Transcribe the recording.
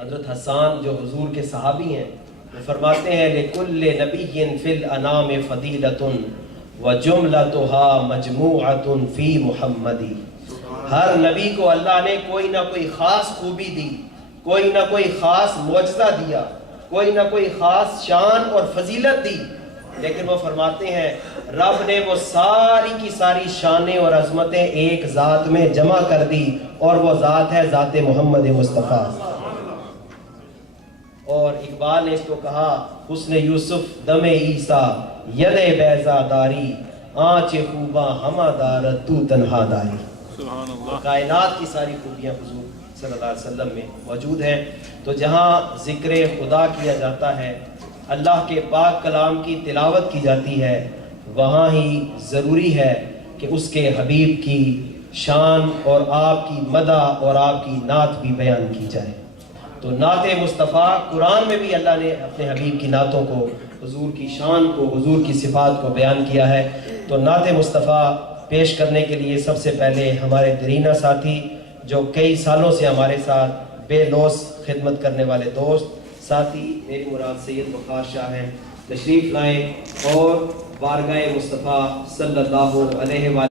حضرت حسان جو حضور کے صحابی ہیں وہ فرماتے ہیں لِكُلِّ نَبِيٍّ فِي الْأَنَامِ فَضِيلَةٌ وَجُمْلَتُهَا مَجْمُوعَةٌ فِي مُحَمَّدٍ۔ ہر نبی کو اللہ نے کوئی نہ کوئی خاص خوبی دی، کوئی نہ کوئی خاص معجزہ دیا، کوئی نہ کوئی خاص شان اور فضیلت دی، لیکن وہ فرماتے ہیں رب نے وہ ساری کی ساری شانیں اور عظمتیں ایک ذات میں جمع کر دی، اور وہ ذات ہے ذات محمد مصطفیٰ۔ اور اقبال نے اس کو کہا حسن یوسف دم عیسیٰ ید بیضا داری، آنچ خوباں ہمہ دارت تو تنہا داری۔ سبحان اللہ۔ کائنات کی ساری خوبیاں حضور صلی اللہ علیہ وسلم میں موجود ہیں۔ تو جہاں ذکر خدا کیا جاتا ہے، اللہ کے پاک کلام کی تلاوت کی جاتی ہے، وہاں ہی ضروری ہے کہ اس کے حبیب کی شان اور آپ کی مدح اور آپ کی نعت بھی بیان کی جائے۔ تو نعت مصطفیٰ قرآن میں بھی اللہ نے اپنے حبیب کی نعتوں کو، حضور کی شان کو، حضور کی صفات کو بیان کیا ہے۔ تو نعت مصطفیٰ پیش کرنے کے لیے سب سے پہلے ہمارے درینہ ساتھی جو کئی سالوں سے ہمارے ساتھ بے لوث خدمت کرنے والے دوست ساتھی میری مراد سید وقار شاہ ہیں، تشریف لائیں اور بارگاہ مصطفیٰ صلی اللہ علیہ وآلہ